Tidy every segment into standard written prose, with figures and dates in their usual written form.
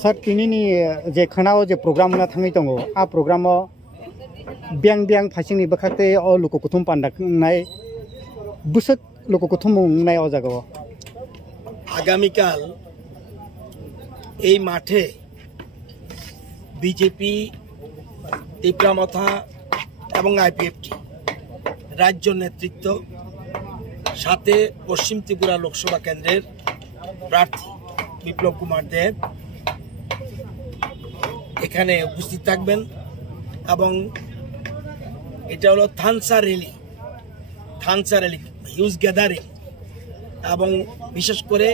Sir, kini ni je khanao je program na thangi tongo a program o biang phasing ni bakate o luko kuthum panda nai busat luko kuthum nai o jago আগামীকাল এই মাঠে BJP তীব্রামথা এবং IPFT রাজ্য নেতৃত্ব সাথে পশ্চিম ত্রিপুরা লোকসভা কেন্দ্রের প্রার্থী বিপ্লব কুমার দেব এখানে উপস্থিত থাকবেন এবং এটা হলো থানসা র্যালি হিউজ গ্যাদারিং এবং বিশেষ করে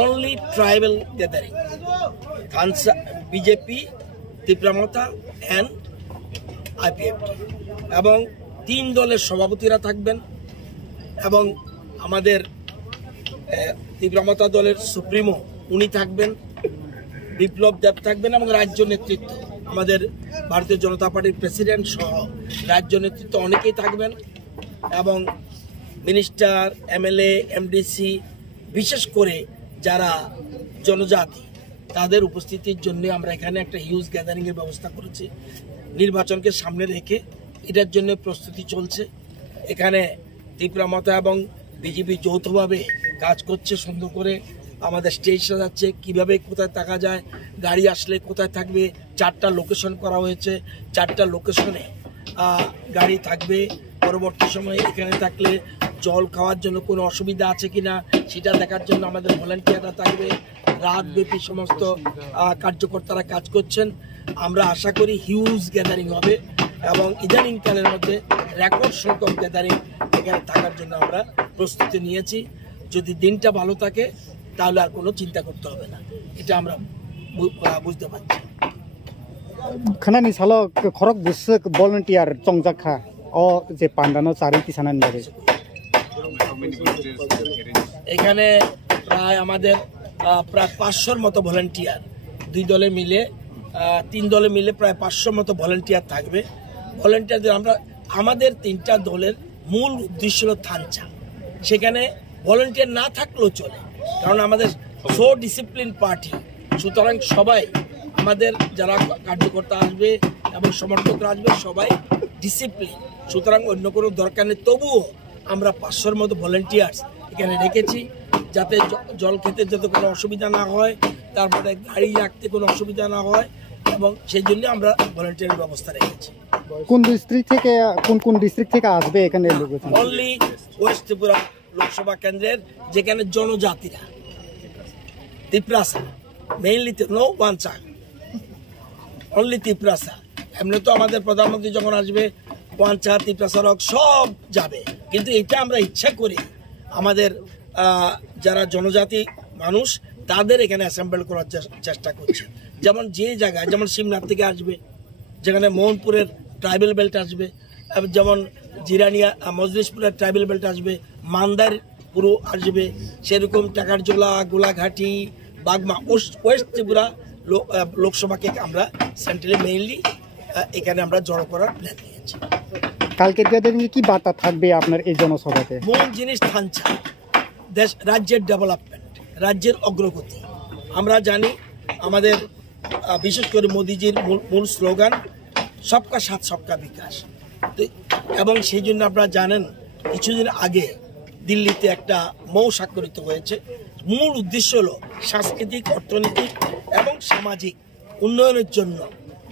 only tribal gathering থানসা BJP তীব্রামথা and IPFT এবং 3 দলের সভাপতিরা থাকবেন এবং আমাদের তীব্রামথা দলের সুপ্রিমো উনি থাকবেন বিপ্লব দেব থাকবেন এবং রাজ্য নেতৃত্ব আমাদের ভারতীয় জনতা পার্টির প্রেসিডেন্ট সহ রাজ্য নেতৃত্ব অনেকেই থাকবেন এবং মিনিস্টার এমএলএ এমডিসি বিশেষ করে যারা জনজাতি তাদের উপস্থিতির জন্য আমরা এখানে একটা হিউজ গ্যাদারিং এর ব্যবস্থা করেছি নির্বাচনকে সামনে রেখে এটার জন্য প্রস্তুতি চলছে এখানে তীব্রামথা এবং বিজেপি যৌথভাবে কাজ করছে সুন্দর করে আমাদের স্টেজ সাজাচ্ছে কিভাবে কোথায় থাকা যায় গাড়ি আসলে কোথায় থাকবে 4টা লোকেশন করা হয়েছে 4টা লোকেশনে গাড়ি থাকবে পরবর্তী সময়ে এখানে থাকলে জল খাওয়ার জন্য কোনো অসুবিধা আছে কিনা সেটা দেখার জন্য আমাদের ভলান্টিয়াররা থাকবে রাতব্যাপী সমস্ত কার্যকর্তারা কাজ করছেন আমরা আশা করি হিউজ গ্যাদারিং হবে এবং ইদানিং কালের মধ্যে রেকর্ড সংখ্যক গ্যাদারিং এখানে থাকার জন্য আমরা প্রস্তুতি নিয়েছি যদি দিনটা ভালো থাকে তাহলে আর কোনো চিন্তা করতে হবে না এটা আমরা বুঝতে পারছি khanani salo khorok busuk volunteer chongjakha o je pandano chari kisanan bari এখানে প্রায় আমাদের প্রায় 500 মতো ভলান্টিয়ার 2 দলে মিলে 3 দলে মিলে প্রায় 500 মতো ভলান্টিয়ার থাকবে ভলান্টিয়ারদের আমরা আমাদের 3টা দলের মূল উদ্দেশ্য হলো থানচা সেখানে ভলান্টিয়ার না থাকলেও চলে কারণ আমাদের সো ডিসিপ্লিন পার্টি সুতরাং সবাই আমাদের যারা কার্যকর্তা আসবে এবং সমর্থকরা আসবে সবাই ডিসিপ্লিন সুতরাং অন্য কোনো দরকার নেই তবুও আমরা 500-র মতো ভলান্টিয়ার্স এখানে রেখেছি যাতে জল খেতে যাতে কোনো অসুবিধা না হয় তারপরে গাড়ি রাখতে কোনো অসুবিধা না হয় এবং সেই জন্য আমরা ভলান্টিয়ারের ব্যবস্থা রেখেছি কোন ডিস্ট্রিক্ট থেকে আসবে এখানে লোকজন অনলি ওয়েস্ট ত্রিপুরা লোকসভা কেন্দ্রের যেখানে জনজাতিরা Tiprasa mainly no ওয়ানচা only Tiprasa এমনি তো আমাদের প্রধানমন্ত্রী যখন আসবে ওয়ানচা তিপ্রাসা রক সব যাবে কিন্তু এটা আমরা ইচ্ছা করি আমাদের যারা জনজাতি মানুষ তাদের এখানে অ্যাসেম্বল করার চেষ্টা করছি যেমন যে জায়গায় যেমন শিমনাথ থেকে আসবে যেখানে মোহনপুরের ট্রাইবেল বেল্ট আসবে যেমন জিরানিয়া মজলিশপুরের ট্রাইবেল বেল্ট আসবে মান্দার পুরো আসবে সেরকম টাকারজোলা গোলাঘাটি বাগমা ওয়েস্ট ত্রিপুরা লোকসভাকে আমরা সেন্ট্রালি মেইনলি এখানে আমরা জড়ো করার প্ল্যান নিয়েছি কালকের গ্যাদারিং এ কি বার্তা থাকবে আপনার এই জনসভাতে মূল জিনিস থানচা দেশ রাজ্যের ডেভেলপমেন্ট রাজ্যের অগ্রগতি আমরা জানি আমাদের বিশেষ করে মোদিজির মূল স্লোগান সবকা সাথ সবকা বিকাশ এবং সেই জন্য আপনারা জানেন কিছুদিন আগে দিল্লিতে একটা মৌ স্বাক্ষরিত হয়েছে মূল উদ্দেশ্য হলো সাংস্কৃতিক অর্থনৈতিক এবং সামাজিক উন্নয়নের জন্য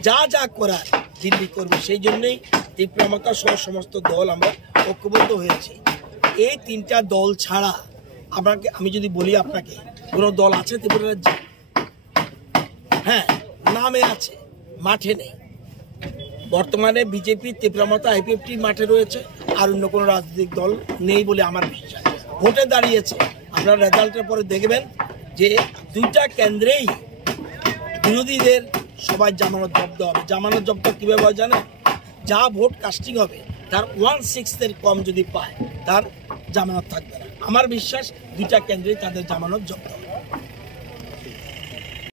যা যা করার দিল্লি করবে সেই জন্যই তীব্রামথা সহ সমস্ত দল আমরা ঐক্যবদ্ধ হয়েছি এই 3টা দল ছাড়া আমি যদি বলি আপনাকে কোনো দল আছে ত্রিপুরা রাজ্যে হ্যাঁ নামে আছে মাঠে নেই বর্তমানে বিজেপি তীব্রামথা আইপিএফটি মাঠে রয়েছে আর অন্য কোনো রাজনৈতিক দল নেই বলে আমার বিশ্বাস ভোটে দাঁড়িয়েছে আপনারা রেজাল্টের পরে দেখবেন যে 2টা কেন্দ্রেই বিরোধীদের সবাই জামানত জব্দ হবে জামানত জব্দ কিভাবে হয় জানেন যা ভোট কাস্টিং হবে তার 1/6 কম যদি পায় তার জামানত থাকবে না আমার বিশ্বাস 2টা কেন্দ্রেই তাদের জামানত জব্দ হবে